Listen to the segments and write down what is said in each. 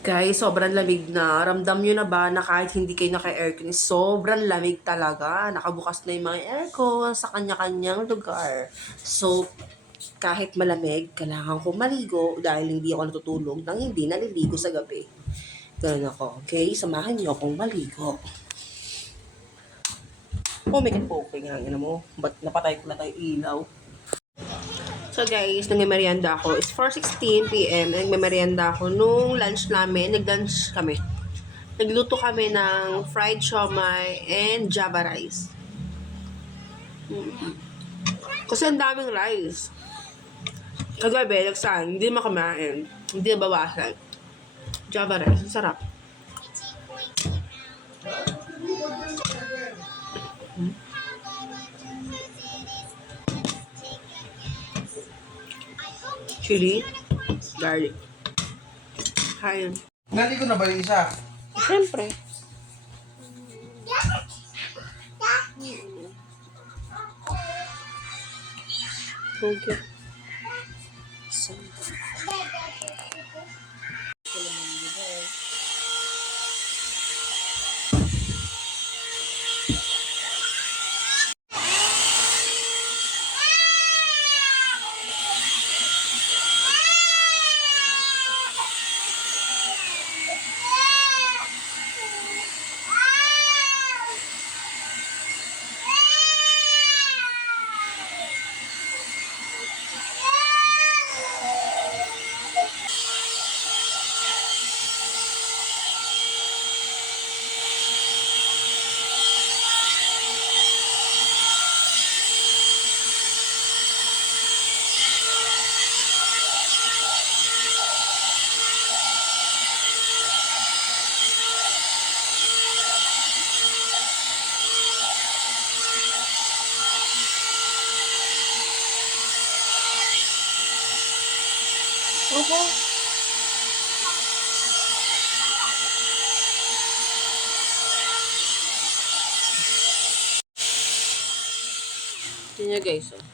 Guys, sobrang lamig na. Ramdam nyo na ba na kahit hindi kayo naka-aircon, sobrang lamig talaga. Nakabukas na yung mga aircon sa kanya-kanyang lugar. So, kahit malamig, kailangan ko maligo dahil hindi ako natutulog nang hindi naliligo sa gabi. Ganun ako, okay? Samahan niyo akong maligo. Oh, may okay nga, ano mo. Ba't napatay ko na tayo ilaw? So guys, nagmemerienda ako. It's 4:16 p.m. Nagmemerienda ako. Nung lunch namin, nag-lunch kami. Nagluto kami ng fried siomai and java rice. Kasi ang daming rice. Kagabi, nagsahan, hindi makamain. Hindi nabawasan. Java rice, ang sarap. Chili, garlic. Kain. Naligo na ba yung isa? Siyempre. Okay. So, opo. Tignan nyo guys, oh.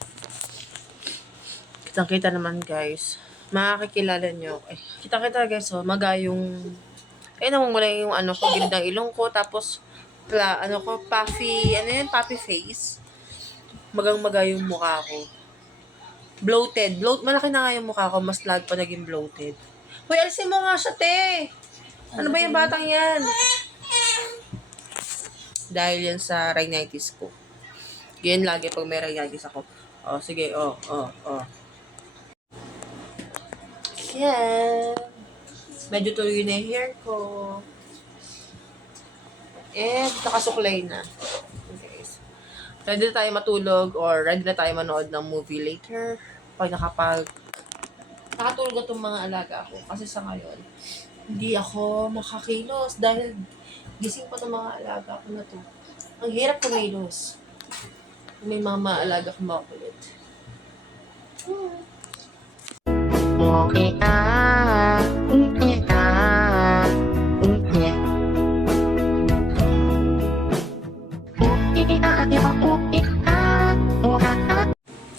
Kitang-kita naman guys. Makakakilala nyo. Eh, kitang-kita guys, oh. Maga yung... Eh, namumula yung ano ko, gilid ng ilong ko. Tapos, ano ko, puffy, ano yun, puffy face. Magang-maga yung mukha ko. Bloated. Malaki na nga yung mukha ko. Mas lag pa naging bloated. Hoy, alisin mo nga siya, te! Ano ba yung batang yan? Dahil yan sa rhinitis ko. Ganyan lagi pag may rhinitis ako. Oh, sige. Oh. Yan. Medyo tuloy na yung hair ko. And nakasuklay na. Okay. Ready na tayo matulog or ready na tayo manood ng movie later. Pag nakatulog na itong mga alaga ko. Kasi sa ngayon, hindi ako makakilos dahil gising pa itong mga alaga ko na to. Ang hirap kumilos. May mga maalaga kong makulit.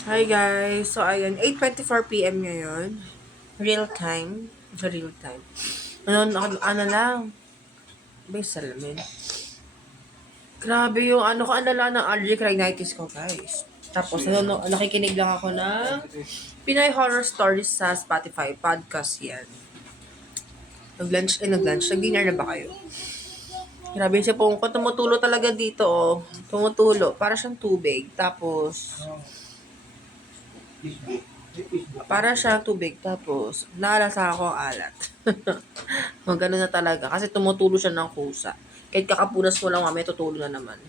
Hi guys! So ayun, 8:24 p.m. ngayon. Real time. Sa real time. Ano lang. May salamin. Grabe yung ano ko, lang ng allergic rhinitis ko guys. Tapos nakikinig lang ako ng Pinoy Horror Stories sa Spotify. Podcast yan. Nag-lunch. Nag-dinner na ba kayo? Grabe siya po. Kung tumutulo talaga dito, oh. Tumutulo. Para siyang tubig. Tapos, naalasa ako ang alat. Ganun na talaga. Kasi tumutulo siya ng kusa. Kahit kakapunas mo lang, mamaya tutulo na naman.